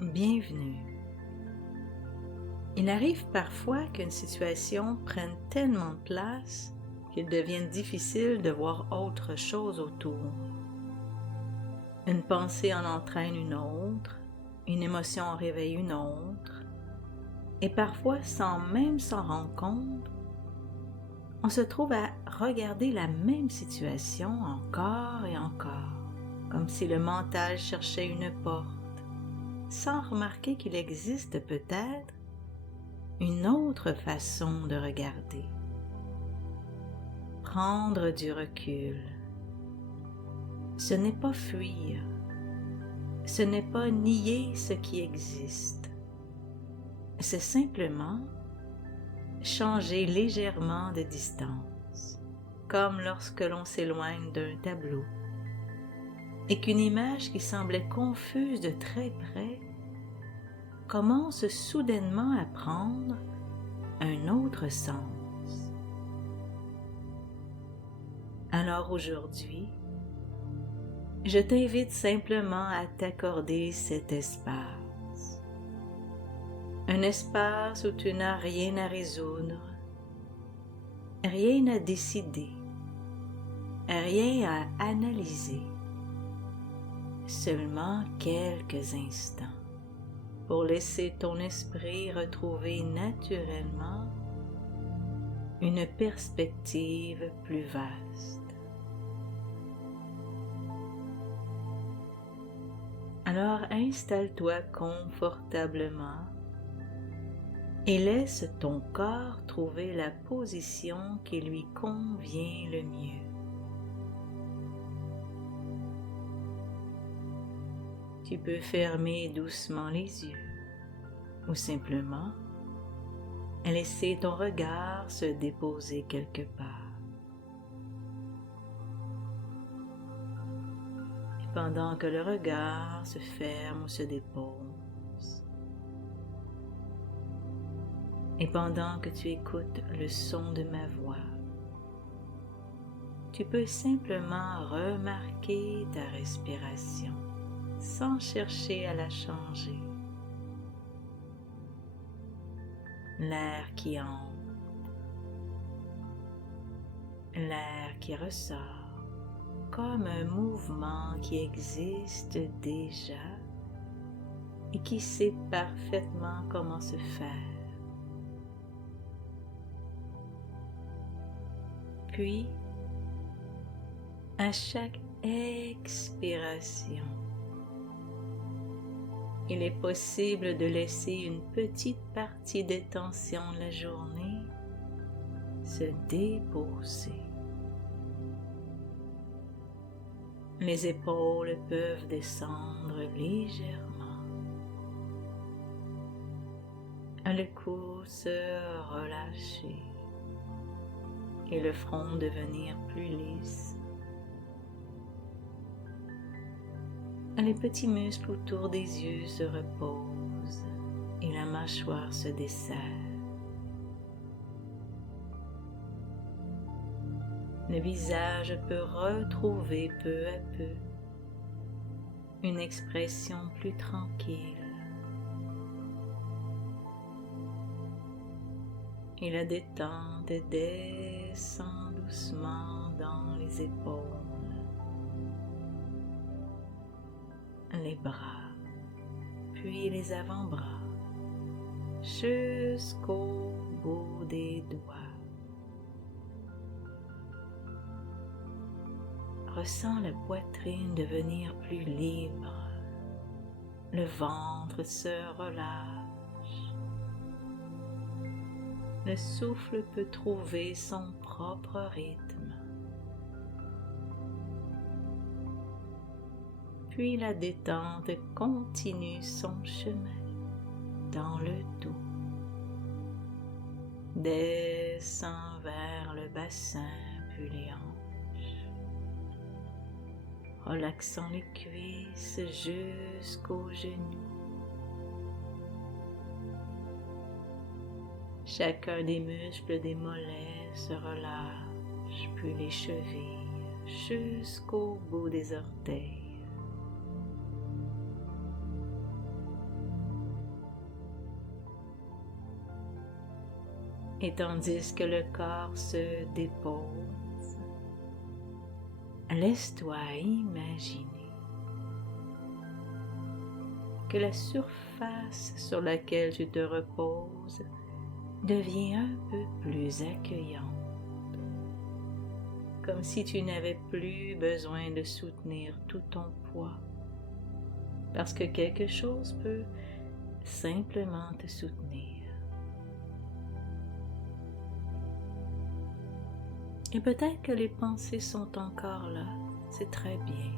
Bienvenue. Il arrive parfois qu'une situation prenne tellement de place qu'il devienne difficile de voir autre chose autour. Une pensée en entraîne une autre, une émotion en réveille une autre, et parfois, sans même s'en rendre compte, on se trouve à regarder la même situation encore et encore, comme si le mental cherchait une porte, sans remarquer qu'il existe peut-être une autre façon de regarder. Prendre du recul. Ce n'est pas fuir, ce n'est pas nier ce qui existe, c'est simplement changer légèrement de distance, comme lorsque l'on s'éloigne d'un tableau, et qu'une image qui semblait confuse de très près commence soudainement à prendre un autre sens. Alors aujourd'hui, je t'invite simplement à t'accorder cet espace. Un espace où tu n'as rien à résoudre, rien à décider, rien à analyser, seulement quelques instants pour laisser ton esprit retrouver naturellement une perspective plus vaste. Alors installe-toi confortablement et laisse ton corps trouver la position qui lui convient le mieux. Tu peux fermer doucement les yeux ou simplement laisser ton regard se déposer quelque part. Et pendant que le regard se ferme ou se dépose, et pendant que tu écoutes le son de ma voix, tu peux simplement remarquer ta respiration sans chercher à la changer. L'air qui entre, l'air qui ressort, comme un mouvement qui existe déjà et qui sait parfaitement comment se faire. Puis, à chaque expiration, il est possible de laisser une petite partie des tensions de la journée se déposer. Les épaules peuvent descendre légèrement. Le cou se relâcher et le front devenir plus lisse. Les petits muscles autour des yeux se reposent et la mâchoire se desserre. Le visage peut retrouver peu à peu une expression plus tranquille. Et la détente descend doucement dans les épaules, les bras, puis les avant-bras, jusqu'au bout des doigts. Ressens la poitrine devenir plus libre, le ventre se relâche. Le souffle peut trouver son propre rythme. Puis la détente continue son chemin dans le dos. Descend vers le bassin puis les hanches, relaxant les cuisses jusqu'aux genoux. Chacun des muscles des mollets se relâche, puis les chevilles jusqu'au bout des orteils. Et tandis que le corps se dépose, laisse-toi imaginer que la surface sur laquelle tu te reposes devient un peu plus accueillante, comme si tu n'avais plus besoin de soutenir tout ton poids, parce que quelque chose peut simplement te soutenir. Et peut-être que les pensées sont encore là, c'est très bien.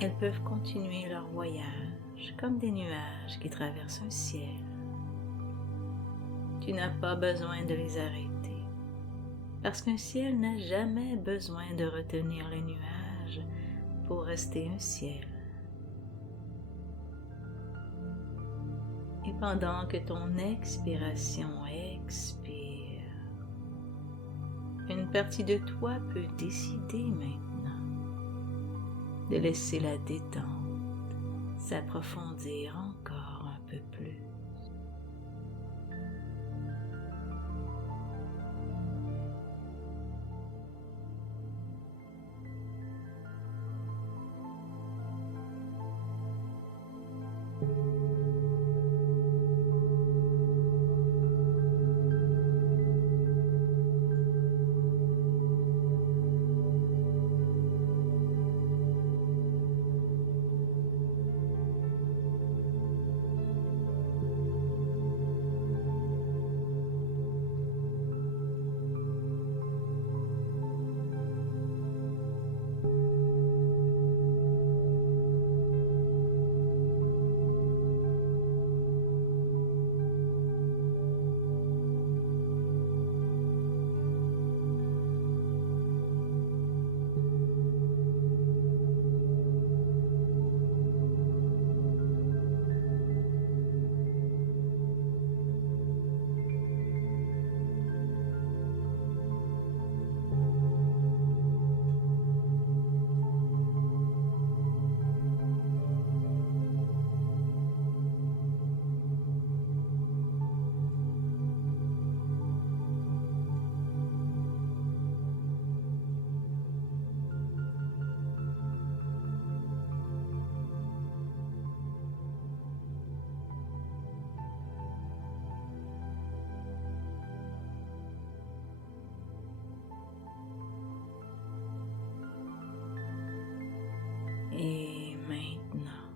Elles peuvent continuer leur voyage comme des nuages qui traversent un ciel. Tu n'as pas besoin de les arrêter, parce qu'un ciel n'a jamais besoin de retenir les nuages pour rester un ciel. Et pendant que ton expiration expire, une partie de toi peut décider maintenant de laisser la détente s'approfondir encore un peu plus. Et maintenant,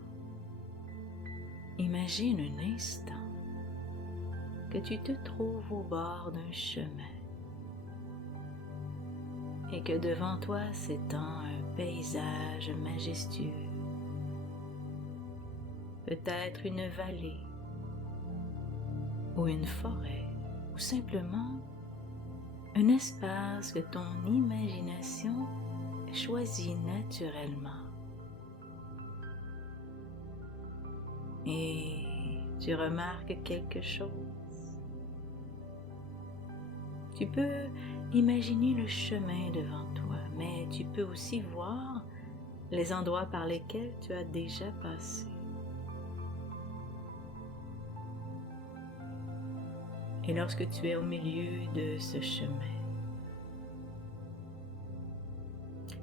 imagine un instant que tu te trouves au bord d'un chemin et que devant toi s'étend un paysage majestueux, peut-être une vallée ou une forêt ou simplement un espace que ton imagination choisit naturellement. Et tu remarques quelque chose. Tu peux imaginer le chemin devant toi, mais tu peux aussi voir les endroits par lesquels tu as déjà passé. Et lorsque tu es au milieu de ce chemin,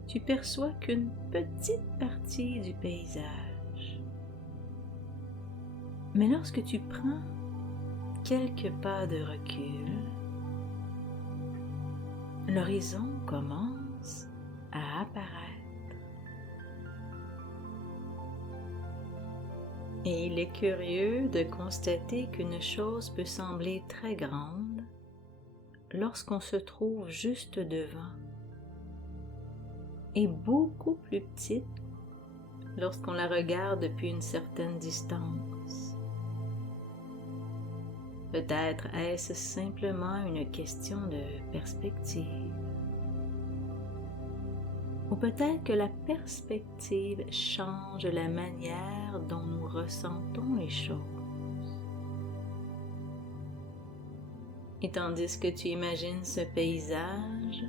tu perçois qu'une petite partie du paysage. Mais lorsque tu prends quelques pas de recul, l'horizon commence à apparaître. Et il est curieux de constater qu'une chose peut sembler très grande lorsqu'on se trouve juste devant et beaucoup plus petite lorsqu'on la regarde depuis une certaine distance. Peut-être est-ce simplement une question de perspective. Ou peut-être que la perspective change la manière dont nous ressentons les choses. Et tandis que tu imagines ce paysage,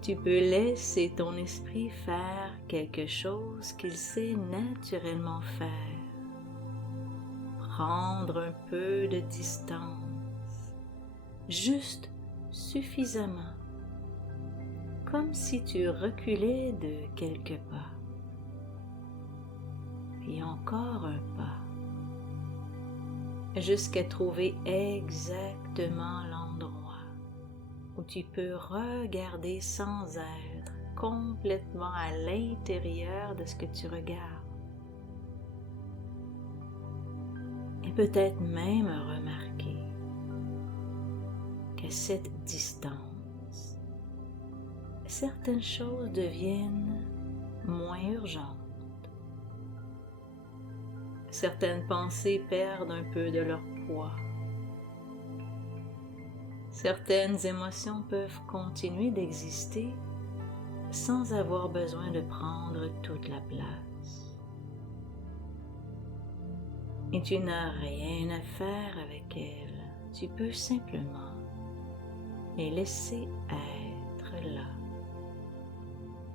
tu peux laisser ton esprit faire quelque chose qu'il sait naturellement faire. Prendre un peu de distance juste suffisamment, comme si tu reculais de quelques pas, puis encore un pas, jusqu'à trouver exactement l'endroit où tu peux regarder sans être complètement à l'intérieur de ce que tu regardes. Et peut-être même remarquer qu'à cette distance, certaines choses deviennent moins urgentes. Certaines pensées perdent un peu de leur poids. Certaines émotions peuvent continuer d'exister sans avoir besoin de prendre toute la place. Et tu n'as rien à faire avec elles. Tu peux simplement les laisser être là,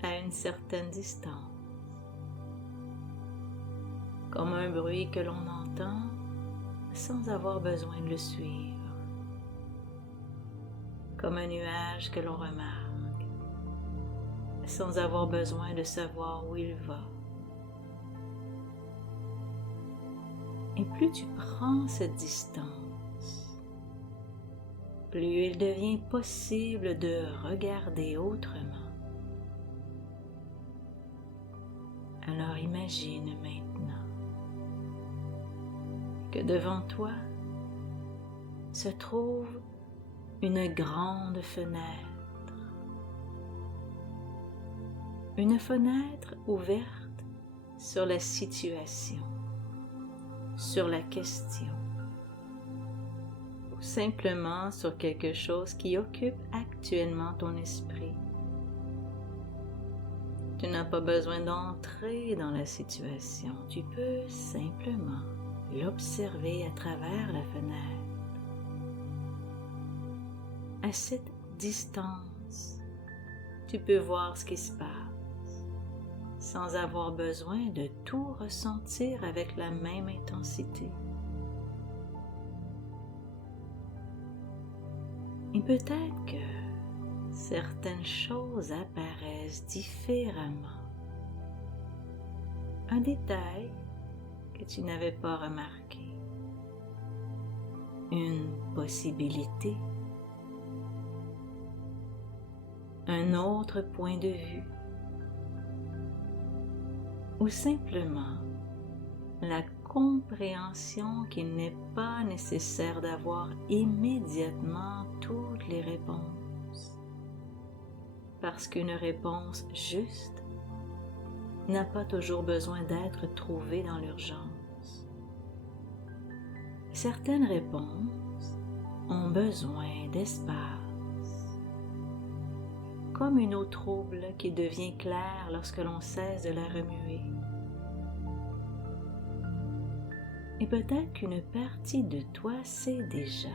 à une certaine distance, comme un bruit que l'on entend sans avoir besoin de le suivre, comme un nuage que l'on remarque sans avoir besoin de savoir où il va. Et plus tu prends cette distance, plus il devient possible de regarder autrement. Alors imagine maintenant que devant toi se trouve une grande fenêtre. Une fenêtre ouverte sur la situation, sur la question, ou simplement sur quelque chose qui occupe actuellement ton esprit. Tu n'as pas besoin d'entrer dans la situation, tu peux simplement l'observer à travers la fenêtre. À cette distance, tu peux voir ce qui se passe sans avoir besoin de tout ressentir avec la même intensité. Et peut-être que certaines choses apparaissent différemment. Un détail que tu n'avais pas remarqué. Une possibilité. Un autre point de vue. Ou simplement la compréhension qu'il n'est pas nécessaire d'avoir immédiatement toutes les réponses, parce qu'une réponse juste n'a pas toujours besoin d'être trouvée dans l'urgence. Certaines réponses ont besoin d'espace, comme une eau trouble qui devient claire lorsque l'on cesse de la remuer. Et peut-être qu'une partie de toi sait déjà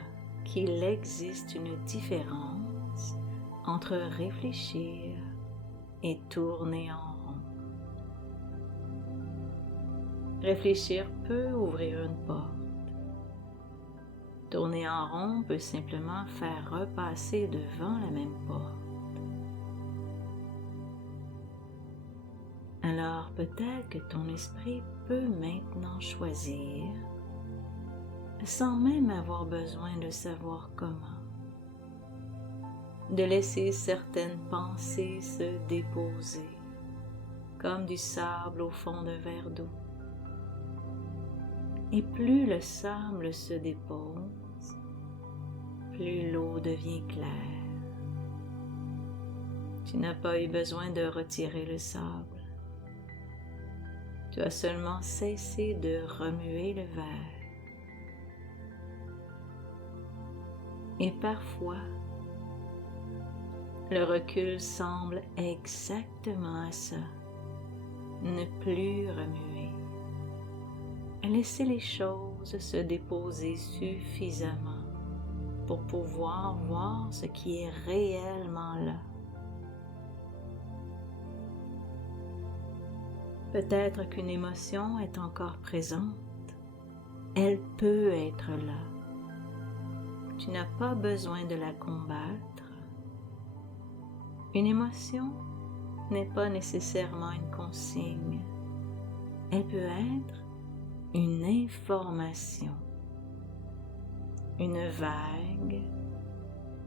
qu'il existe une différence entre réfléchir et tourner en rond. Réfléchir peut ouvrir une porte. Tourner en rond peut simplement faire repasser devant la même porte. Alors peut-être que ton esprit peut maintenant choisir, sans même avoir besoin de savoir comment, de laisser certaines pensées se déposer, comme du sable au fond d'un verre d'eau. Et plus le sable se dépose, plus l'eau devient claire. Tu n'as pas eu besoin de retirer le sable. Tu as seulement cessé de remuer le verre. Et parfois, le recul semble exactement à ça. Ne plus remuer. Laisser les choses se déposer suffisamment pour pouvoir voir ce qui est réellement là. Peut-être qu'une émotion est encore présente. Elle peut être là. tu n'as pas besoin de la combattre. Une émotion n'est pas nécessairement une consigne. Elle peut être une information, une vague,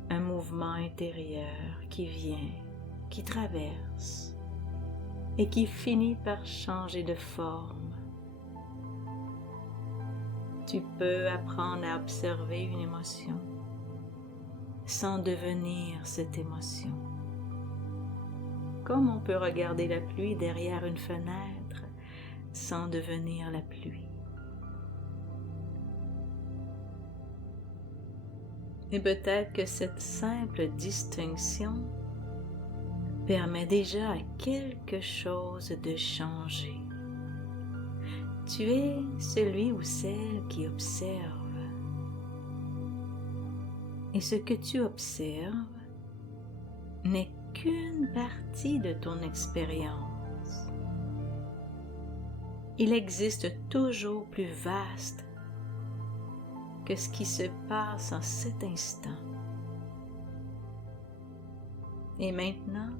un mouvement intérieur qui vient, qui traverse et qui finit par changer de forme. Tu peux apprendre à observer une émotion sans devenir cette émotion. Comme on peut regarder la pluie derrière une fenêtre sans devenir la pluie. Et peut-être que cette simple distinction permet déjà à quelque chose de changer. Tu es celui ou celle qui observe. Et ce que tu observes n'est qu'une partie de ton expérience. Il existe toujours plus vaste que ce qui se passe en cet instant. Et maintenant,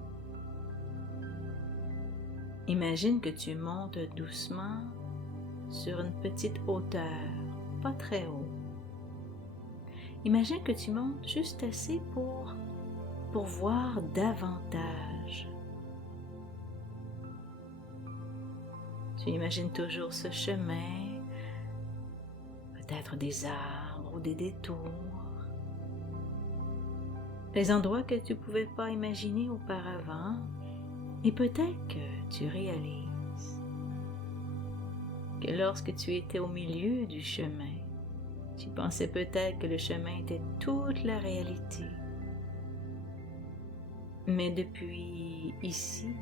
imagine que tu montes doucement sur une petite hauteur, pas très haut. Imagine que tu montes juste assez pour voir davantage. Tu imagines toujours ce chemin, peut-être des arbres ou des détours, les endroits que tu ne pouvais pas imaginer auparavant, et peut-être que tu réalises que lorsque tu étais au milieu du chemin, tu pensais peut-être que le chemin était toute la réalité. Mais depuis ici,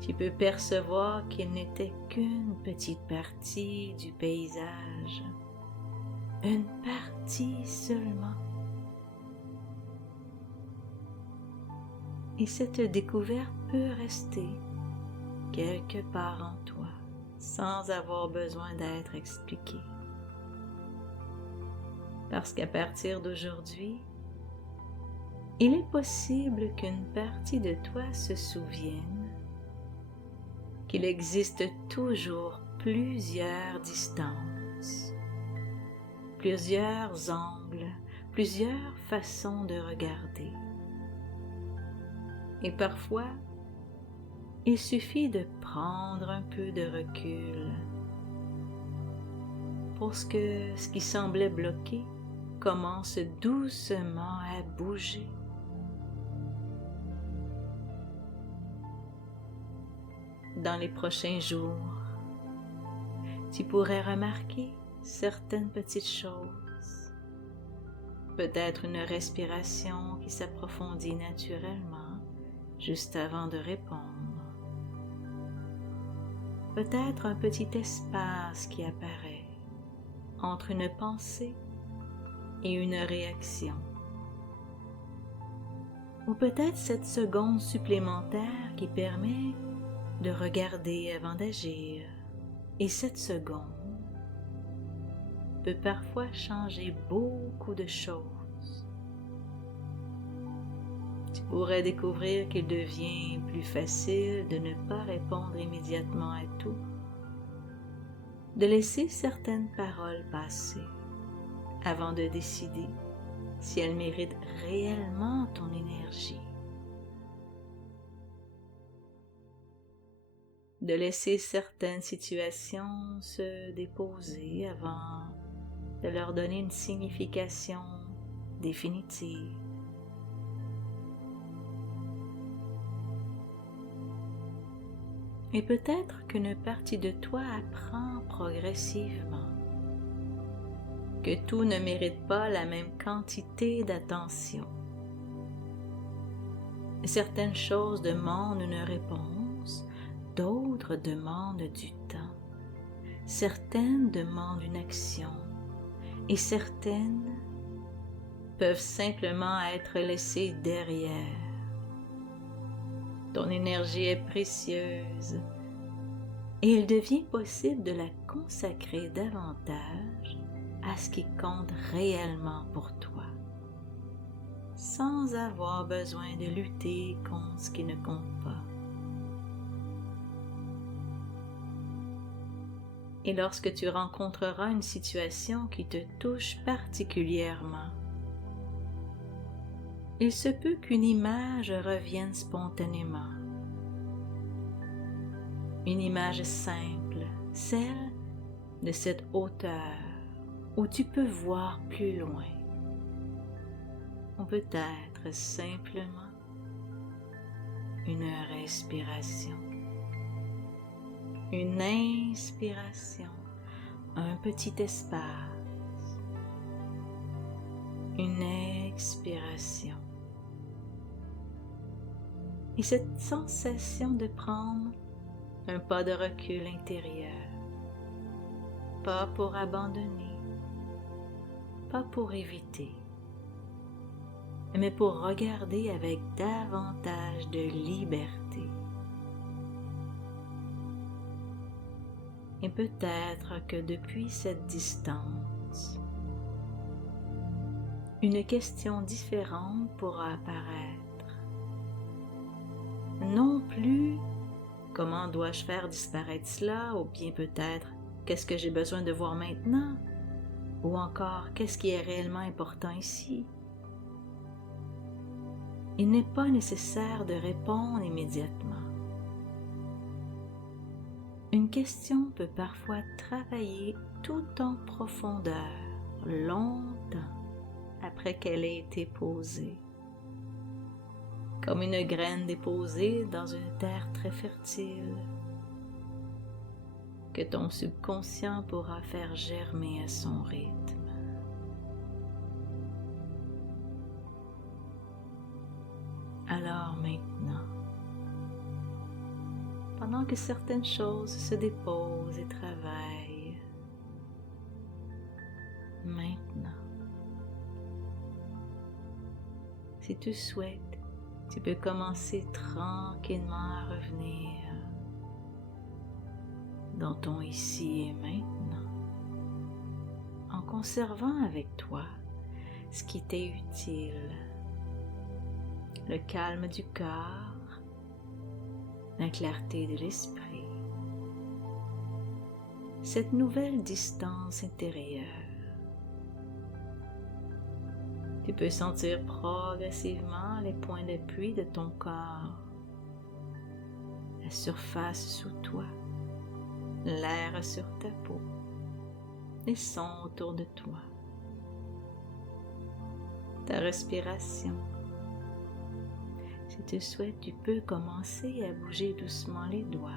tu peux percevoir qu'il n'était qu'une petite partie du paysage, une partie seulement. Et cette découverte peut rester quelque part en toi, sans avoir besoin d'être expliquée. Parce qu'à partir d'aujourd'hui, il est possible qu'une partie de toi se souvienne qu'il existe toujours plusieurs distances, plusieurs angles, plusieurs façons de regarder. Et parfois, il suffit de prendre un peu de recul pour que ce qui semblait bloqué commence doucement à bouger. Dans les prochains jours, tu pourrais remarquer certaines petites choses. Peut-être une respiration qui s'approfondit naturellement juste avant de répondre. Peut-être un petit espace qui apparaît entre une pensée et une réaction. Ou peut-être cette seconde supplémentaire qui permet de regarder avant d'agir. Et cette seconde peut parfois changer beaucoup de choses. Tu pourrais découvrir qu'il devient plus facile de ne pas répondre immédiatement à tout, de laisser certaines paroles passer avant de décider si elles méritent réellement ton énergie. De laisser certaines situations se déposer avant de leur donner une signification définitive. Et peut-être qu'une partie de toi apprend progressivement que tout ne mérite pas la même quantité d'attention. Certaines choses demandent une réponse, d'autres demandent du temps. Certaines demandent une action et certaines peuvent simplement être laissées derrière. Ton énergie est précieuse et il devient possible de la consacrer davantage à ce qui compte réellement pour toi, sans avoir besoin de lutter contre ce qui ne compte pas. Et lorsque tu rencontreras une situation qui te touche particulièrement, il se peut qu'une image revienne spontanément. Une image simple, celle de cette hauteur où tu peux voir plus loin. Ou peut-être simplement une respiration. Une inspiration, un petit espace. Une expiration. Et cette sensation de prendre un pas de recul intérieur. Pas pour abandonner, pas pour éviter, mais pour regarder avec davantage de liberté. Et peut-être que depuis cette distance, une question différente pourra apparaître. Non plus comment dois-je faire disparaître cela, ou bien peut-être qu'est-ce que j'ai besoin de voir maintenant, ou encore qu'est-ce qui est réellement important ici. Il n'est pas nécessaire de répondre immédiatement. Une question peut parfois travailler tout en profondeur, longtemps après qu'elle ait été posée. Comme une graine déposée dans une terre très fertile, que ton subconscient pourra faire germer à son rythme. Alors maintenant, pendant que certaines choses se déposent et travaillent, maintenant, si tu souhaites, tu peux commencer tranquillement à revenir dans ton ici et maintenant, en conservant avec toi ce qui t'est utile, le calme du corps, la clarté de l'esprit, cette nouvelle distance intérieure. Tu peux sentir progressivement les points d'appui de ton corps, la surface sous toi, l'air sur ta peau, les sons autour de toi, ta respiration. Si tu souhaites, tu peux commencer à bouger doucement les doigts,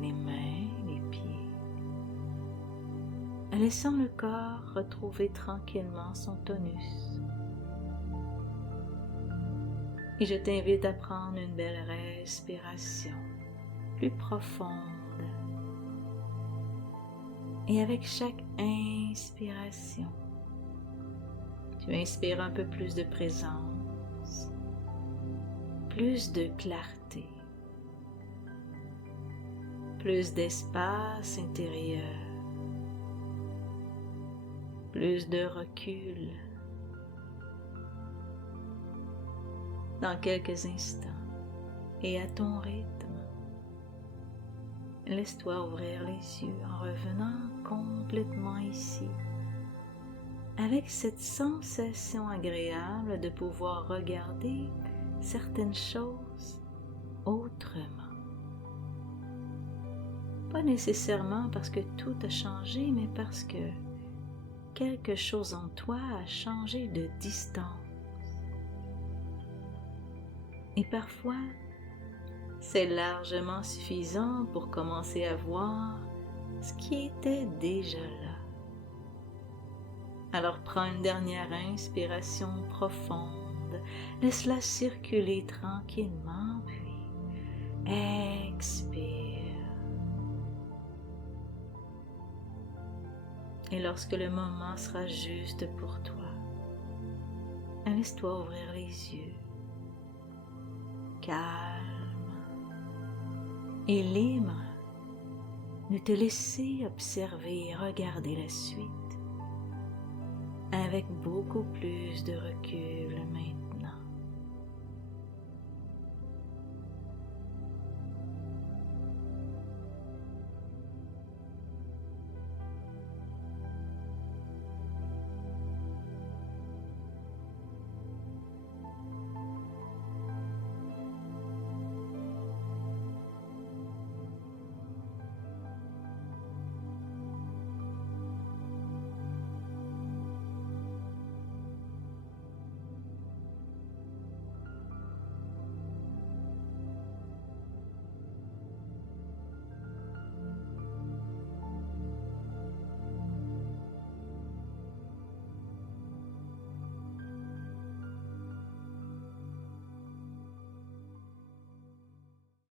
les mains, les pieds, en laissant le corps retrouver tranquillement son tonus. Et je t'invite à prendre une belle respiration plus profonde. Et avec chaque inspiration, tu inspires un peu plus de présence, plus de clarté, plus d'espace intérieur, plus de recul. Dans quelques instants et à ton rythme, laisse-toi ouvrir les yeux en revenant complètement ici, avec cette sensation agréable de pouvoir regarder certaines choses autrement. Pas nécessairement parce que tout a changé, mais parce que quelque chose en toi a changé de distance. Et parfois, c'est largement suffisant pour commencer à voir ce qui était déjà là. Alors prends une dernière inspiration profonde, laisse-la circuler tranquillement, puis expire. Et lorsque le moment sera juste pour toi, laisse-toi ouvrir les yeux, calme et libre de te laisser observer et regarder la suite avec beaucoup plus de recul maintenant.